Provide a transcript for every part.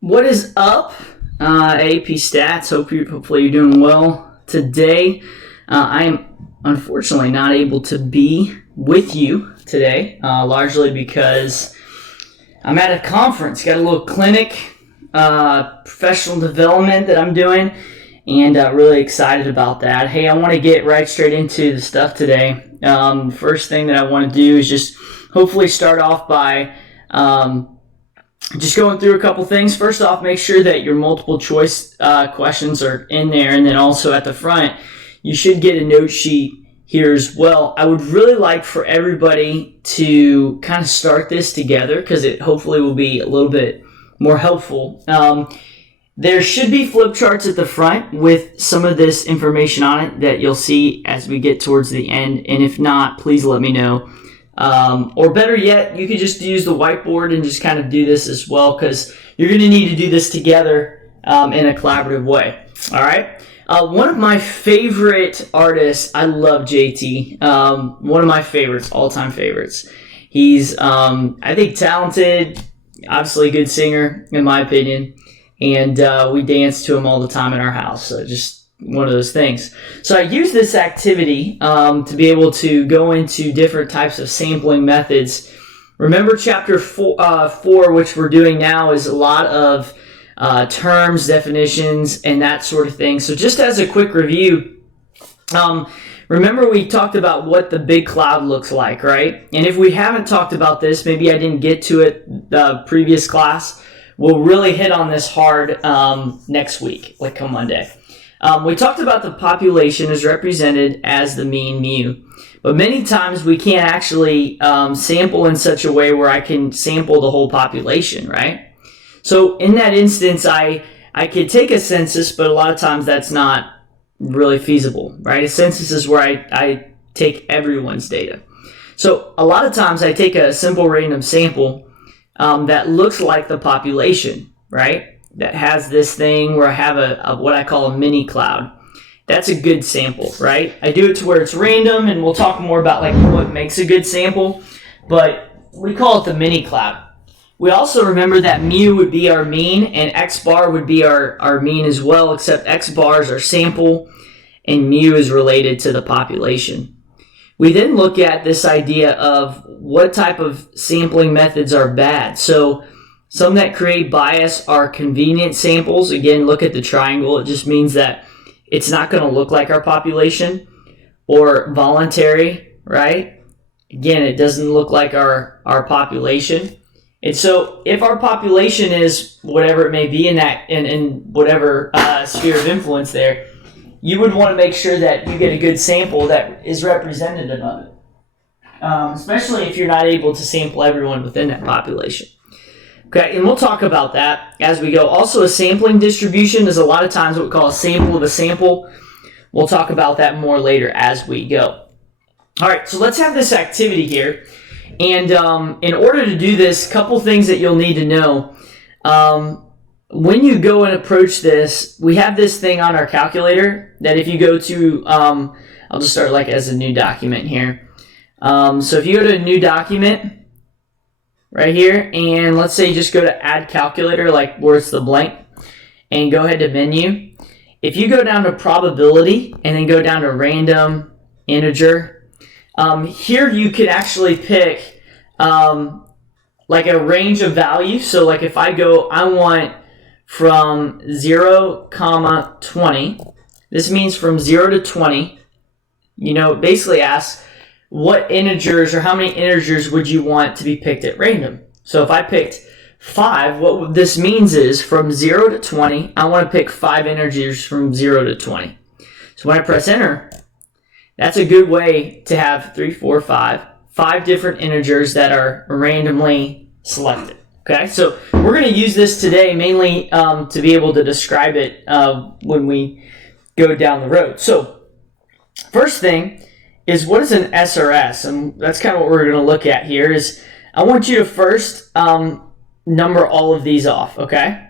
What is up, AP Stats? Hopefully you're doing well today. I am unfortunately not able to be with you today, largely because I'm at a conference. Got a little clinic, professional development that I'm doing, and really excited about that. Hey, I want to get right straight into the stuff today. First thing that I want to do is just hopefully start off by just going through a couple things. First off, make sure that your multiple choice questions are in there, and then also at the front, you should get a note sheet here as well. I would really like for everybody to kind of start this together because it hopefully will be a little bit more helpful. There should be flip charts at the front with some of this information on it that you'll see as we get towards the end, and if not, please let me know. Or better yet, you could just use the whiteboard and just kind of do this as well, because you're going to need to do this together in a collaborative way. All right. One of my favorite artists, I love JT. One of my favorites, all-time favorites. He's, I think, talented, obviously a good singer, in my opinion, and we dance to him all the time in our house. So just one of those things. So I use this activity to be able to go into different types of sampling methods. Remember chapter 4, which we're doing now, is a lot of terms, definitions, and that sort of thing. So just as a quick review, remember we talked about what the big cloud looks like, right? And if we haven't talked about this, maybe I didn't get to it the previous class, we'll really hit on this hard next week, like come Monday. We talked about the population is represented as the mean mu, but many times we can't actually sample in such a way where I can sample the whole population, right? So in that instance, I could take a census, but a lot of times that's not really feasible, right? A census is where I take everyone's data. So a lot of times I take a simple random sample that looks like the population, right? That has this thing where I have a what I call a mini cloud. That's a good sample, right? I do it to where it's random, and we'll talk more about like what makes a good sample, but we call it the mini cloud. We also remember that mu would be our mean, and x bar would be our mean as well, except x bars are sample, and mu is related to the population. We then look at this idea of what type of sampling methods are bad. So some that create bias are convenient samples. Again, look at the triangle. It just means that it's not going to look like our population. Or voluntary, right? Again, it doesn't look like our population. And so if our population is whatever it may be in whatever sphere of influence there, you would want to make sure that you get a good sample that is representative of it. Especially if you're not able to sample everyone within that population. Okay, and we'll talk about that as we go. Also, a sampling distribution is a lot of times what we call a sample of a sample. We'll talk about that more later as we go. All right, so let's have this activity here. And in order to do this, a couple things that you'll need to know. When you go and approach this, we have this thing on our calculator that if you go to, I'll just start like as a new document here. So if you go to a new document, right here, and let's say just go to add calculator, like where it's the blank, and go ahead to menu. If you go down to probability and then go down to random integer, here you can actually pick like a range of values. So like if I go, I want from 0, 20, this means from 0 to 20, it basically asks, what integers or how many integers would you want to be picked at random? So if I picked 5, what this means is from 0 to 20, I want to pick 5 integers from 0 to 20. So when I press enter, that's a good way to have 3, 4, 5 different integers that are randomly selected. Okay, so we're going to use this today mainly to be able to describe it when we go down the road. So first thing is, what is an SRS? And that's kind of what we're going to look at here. Is I want you to first number all of these off, okay?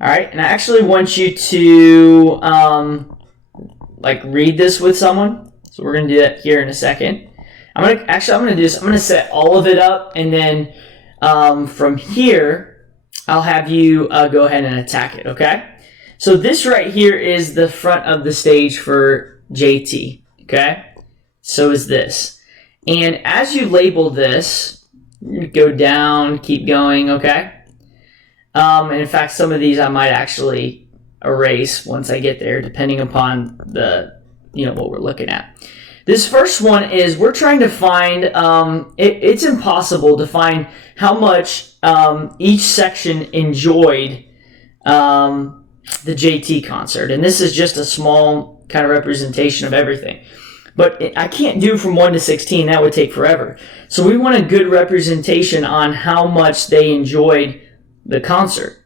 All right, and I actually want you to like read this with someone. So we're going to do that here in a second. I'm going to do this. I'm going to set all of it up, and then from here, I'll have you go ahead and attack it, okay? So this right here is the front of the stage for JT, okay? So is this. And as you label this, go down, keep going, okay? And in fact, some of these I might actually erase once I get there, depending upon the, what we're looking at. This first one is we're trying to find, it's impossible to find how much each section enjoyed the JT concert. And this is just a small kind of representation of everything. But I can't do from 1 to 16. That would take forever. So we want a good representation on how much they enjoyed the concert.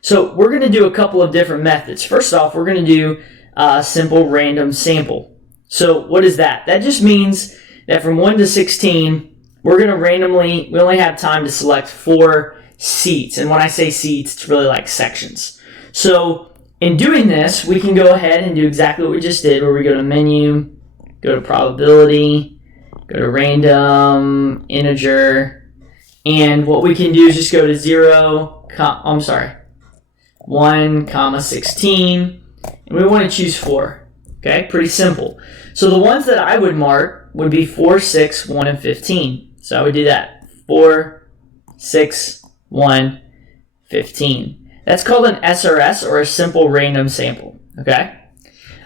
So we're going to do a couple of different methods. First off, we're going to do a simple random sample. So what is that? That just means that from 1 to 16, we're going to randomly, we only have time to select 4 seats. And when I say seats, it's really like sections. So in doing this, we can go ahead and do exactly what we just did, where we go to menu, go to probability, go to random, integer, and what we can do is just go to 1, 16, and we want to choose 4. Okay, pretty simple. So the ones that I would mark would be 4, 6, 1, and 15. So I would do that. 4, 6, 1, 15. That's called an SRS, or a simple random sample. Okay?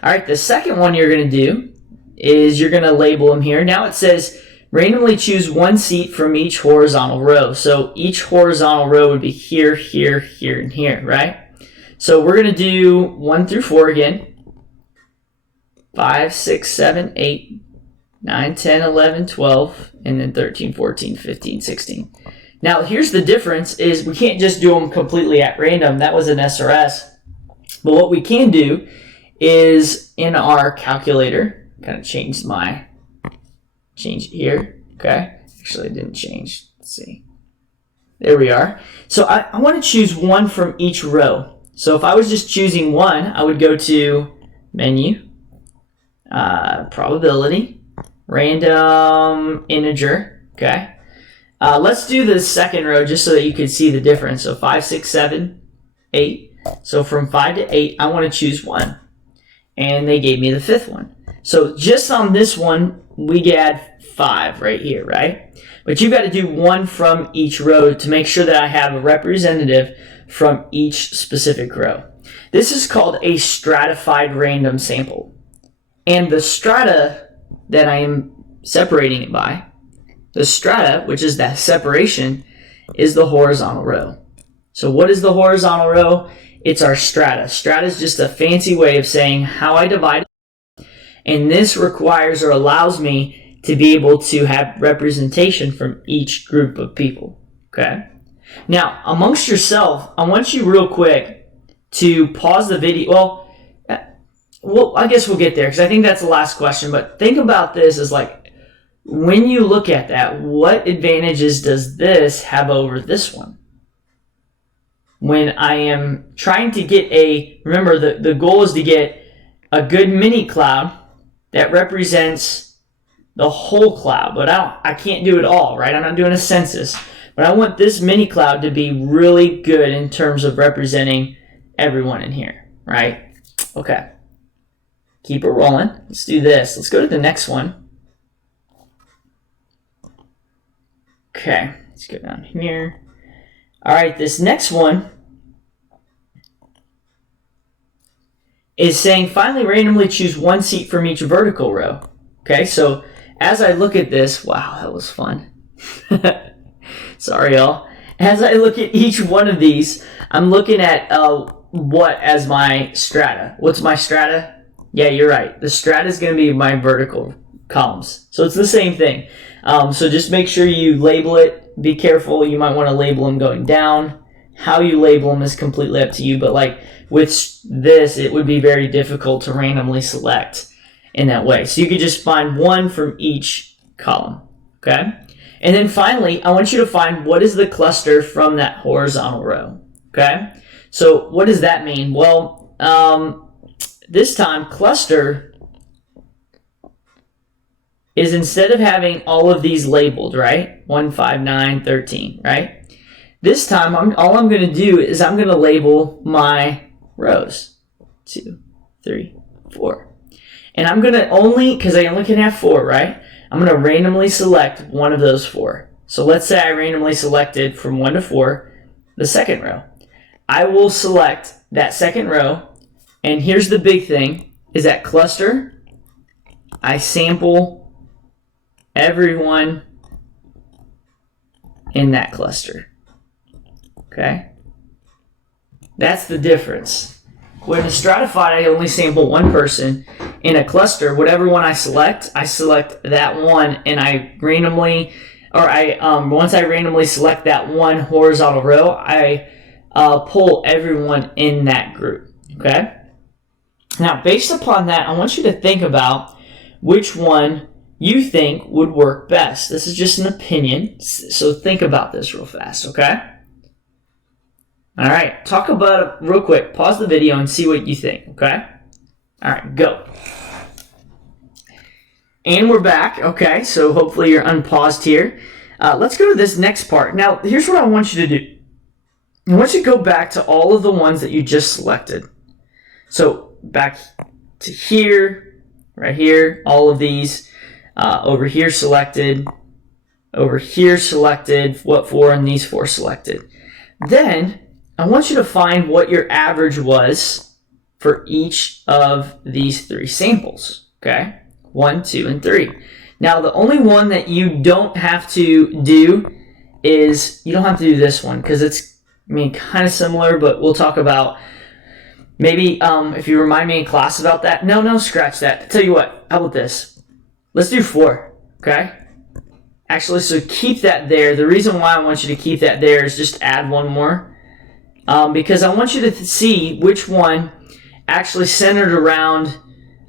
All right, the second one you're going to do is you're going to label them here. Now it says randomly choose 1 seat from each horizontal row. So each horizontal row would be here, here, here, and here, right? So we're going to do 1 through 4 again. 5, 6, 7, 8, 9, 10, 11, 12, and then 13, 14, 15, 16. Now, here's the difference is we can't just do them completely at random. That was an SRS. But what we can do is in our calculator, kind of change it here, okay? Actually, it didn't change. Let's see. There we are. So I want to choose 1 from each row. So if I was just choosing 1, I would go to menu, probability, random, integer, okay? Let's do the second row just so that you can see the difference. So 5, 6, 7, 8. So from 5 to 8, I want to choose 1. And they gave me the 5th one. So just on this one, we get 5 right here, right? But you've got to do 1 from each row to make sure that I have a representative from each specific row. This is called a stratified random sample. And the strata that I am separating it by, the strata, which is that separation, is the horizontal row. So what is the horizontal row? It's our strata. Strata is just a fancy way of saying how I divide it. And this requires or allows me to be able to have representation from each group of people. Okay? Now, amongst yourself, I want you real quick to pause the video. Well, I guess we'll get there because I think that's the last question. But think about this as like, when you look at that, what advantages does this have over this one? When I am trying to get remember the goal is to get a good mini cloud that represents the whole cloud, but I can't do it all, right? I'm not doing a census, but I want this mini cloud to be really good in terms of representing everyone in here, right? Okay. Keep it rolling. Let's do this. Let's go to the next one. Okay, let's go down here. All right, this next one is saying finally randomly choose 1 seat from each vertical row. Okay, so as I look at this, wow, that was fun. Sorry, y'all. As I look at each one of these, I'm looking at what as my strata. What's my strata? Yeah, you're right. The strata is going to be my vertical columns. So it's the same thing. So just make sure you label it. Be careful. You might want to label them going down. How you label them is completely up to you. But like with this, it would be very difficult to randomly select in that way. So you could just find 1 from each column. Okay? And then finally, I want you to find what is the cluster from that horizontal row. Okay? So what does that mean? Well, this time cluster is instead of having all of these labeled, right? 1, 5, 9, 13, right? This time, all I'm going to do is I'm going to label my rows. 2, 3, 4. And I'm going to only, because I only can have 4, right? I'm going to randomly select one of those 4. So let's say I randomly selected from 1 to 4 the second row. I will select that second row, and here's the big thing, is that cluster, I sample everyone in that cluster. Okay? That's the difference. When in Stratified, I only sample one person. In a cluster, whatever one I select that one, and I randomly, once I randomly select that one horizontal row, I pull everyone in that group. Okay? Now, based upon that, I want you to think about which one you think would work best. This is just an opinion, so think about this real fast, okay? All right, talk about it real quick. Pause the video and see what you think, okay? All right, go. And we're back, okay? So hopefully you're unpaused here. Let's go to this next part. Now, here's what I want you to do. I want you to go back to all of the ones that you just selected. So back to here, right here, all of these. Over here selected, what 4, and these 4 selected. Then, I want you to find what your average was for each of these 3 samples, okay? 1, 2, and 3. Now, the only one that you don't have to do is, you don't have to do this one, because it's, kind of similar, but we'll talk about, maybe if you remind me in class about that. No, scratch that. I'll tell you what, how about this? Let's do 4, okay? Actually, so keep that there. The reason why I want you to keep that there is just add one more. Because I want you to see which one actually centered around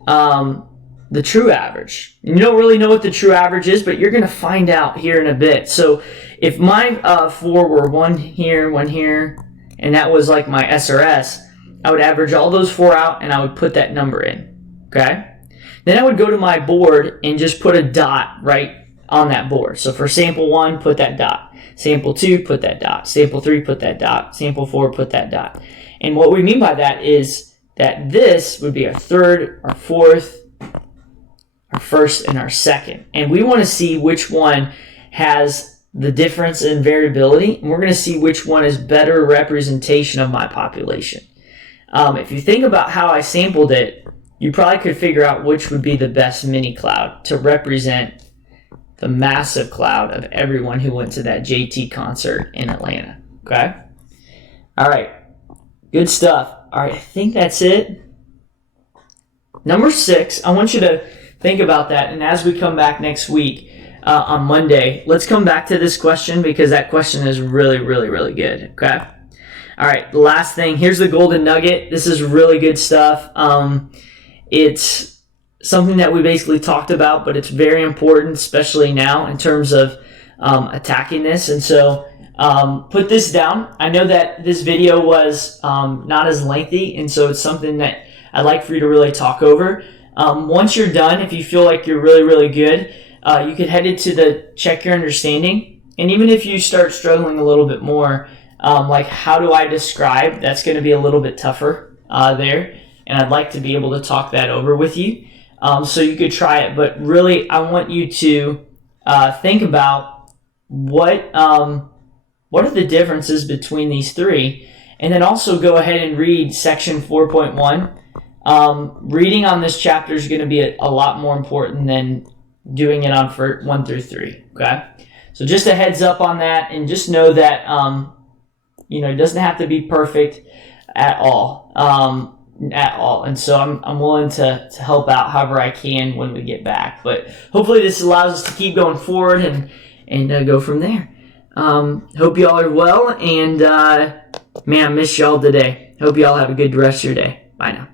the true average. And you don't really know what the true average is, but you're going to find out here in a bit. So if my 4 were 1 here, and that was like my SRS, I would average all those 4 out, and I would put that number in, okay? Then I would go to my board and just put a dot right on that board. So for sample 1, put that dot. Sample 2, put that dot. Sample 3, put that dot. Sample 4, put that dot. And what we mean by that is that this would be our third, our fourth, our first, and our second. And we want to see which one has the difference in variability. And we're going to see which one is better representation of my population. If you think about how I sampled it, you probably could figure out which would be the best mini cloud to represent the massive cloud of everyone who went to that JT concert in Atlanta. Okay? All right. Good stuff. All right, I think that's it. Number 6, I want you to think about that. And as we come back next week on Monday, let's come back to this question because that question is really, really, really good. Okay? All right, the last thing. Here's the golden nugget. This is really good stuff. It's something that we basically talked about, but it's very important, especially now in terms of attacking this. And so put this down. I know that this video was not as lengthy, and so it's something that I'd like for you to really talk over. Once you're done, if you feel like you're really, really good, you could head into the Check Your Understanding. And even if you start struggling a little bit more, like how do I describe, that's going to be a little bit tougher there. And I'd like to be able to talk that over with you. So you could try it. But really, I want you to think about what are the differences between these 3. And then also go ahead and read section 4.1. Reading on this chapter is going to be a lot more important than doing it on 1 through 3. Okay? So just a heads up on that, and just know that it doesn't have to be perfect at all. And so I'm willing to help out however I can when we get back. But hopefully this allows us to keep going forward and go from there. Hope y'all are well, and man, I miss y'all today. Hope y'all have a good rest of your day. Bye now.